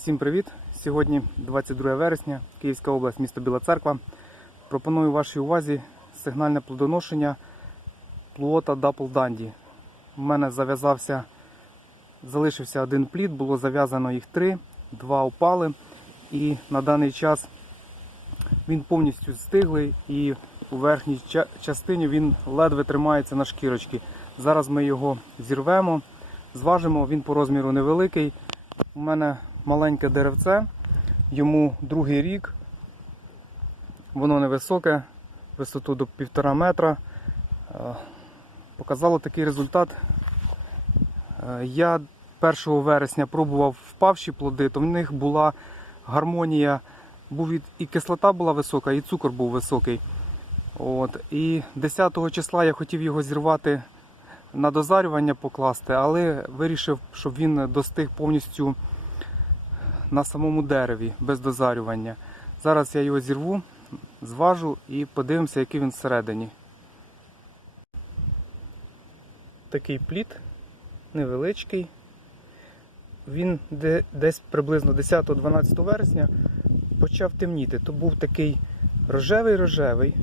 Всім привіт! Сьогодні 22 вересня, Київська область, місто Біла Церква. Пропоную вашій увазі сигнальне плодоношення плота Дапл Данді. У мене зав'язався, залишився один плід, було зав'язано їх три, два опали. І на даний час він повністю стиглий і у верхній частині він ледве тримається на шкірочки. Зараз ми його зірвемо, зважимо, він по розміру невеликий. У мене маленьке деревце, йому другий рік. Воно невисоке, висоту до півтора метра. Е, Показало такий результат. Е, Я 1 вересня пробував впавші плоди, то в них була гармонія, був і- кислота була висока, і цукор був високий. От. І 10 числа я хотів його зірвати на дозарювання покласти, але вирішив, щоб він достиг повністю на самому дереві без дозарювання. Зараз я його зірву, зважу і подивимося, який він всередині. Такий плід невеличкий. Він десь приблизно 10-12 вересня почав темніти. То був такий рожевий-рожевий,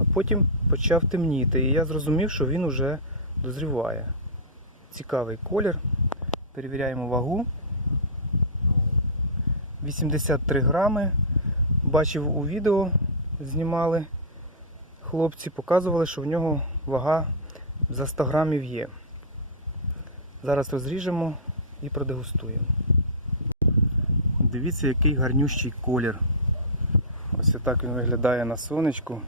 а потім почав темніти. І я зрозумів, що він уже дозріває. Цікавий колір. Перевіряємо вагу. 83 грами. Бачив у відео, знімали хлопці, показували, що в нього вага за 100 грамів є. Зараз розріжемо і продегустуємо. Дивіться, який гарнющий колір. Ось отак він виглядає на сонечку.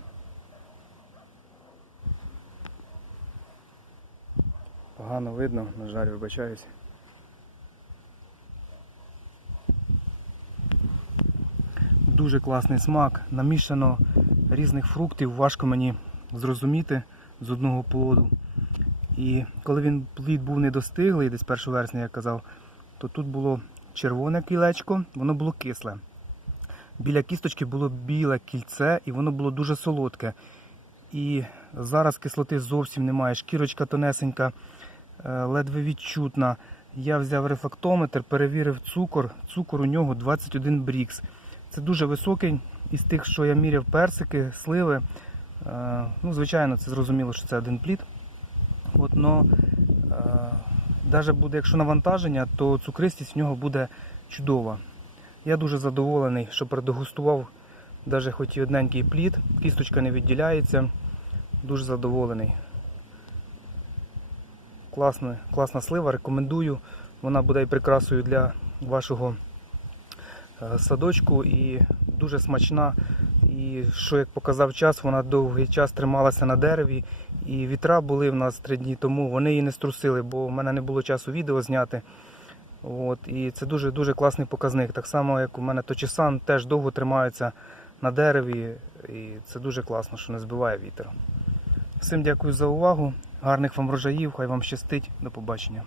Погано видно, на жаль, вибачаюсь. Дуже класний смак, намішано різних фруктів, важко мені зрозуміти з одного плоду. І коли він плід був недостиглий, десь 1 вересня я казав, то тут було червоне кілечко, воно було кисле. Біля кісточки було біле кільце і воно було дуже солодке. І зараз кислоти зовсім немає. Шкірочка тонесенька, е, ледве відчутна. Я взяв рефлектометр, перевірив цукор. Цукор у нього 21 брікс. Це дуже високий із тих, що я міряв персики, сливи. Е, Ну, звичайно, це зрозуміло, що це один плід. От, но, е, навіть буде, якщо навантаження, то цукристість в нього буде чудова. Я дуже задоволений, що продегустував навіть хоч і одненький плід, кісточка не відділяється. Дуже задоволений. Класна, класна слива, рекомендую. Вона буде і прикрасою для вашого е, садочку і дуже смачна. І що як показав час, вона довгий час трималася на дереві. І вітра були в нас три дні тому, вони її не струсили, бо в мене не було часу відео зняти. От, і це дуже дуже класний показник. Так само, як у мене точесан теж довго тримається на дереві, і це дуже класно, що не збиває вітер. Всім дякую за увагу. Гарних вам врожаїв, хай вам щастить. До побачення.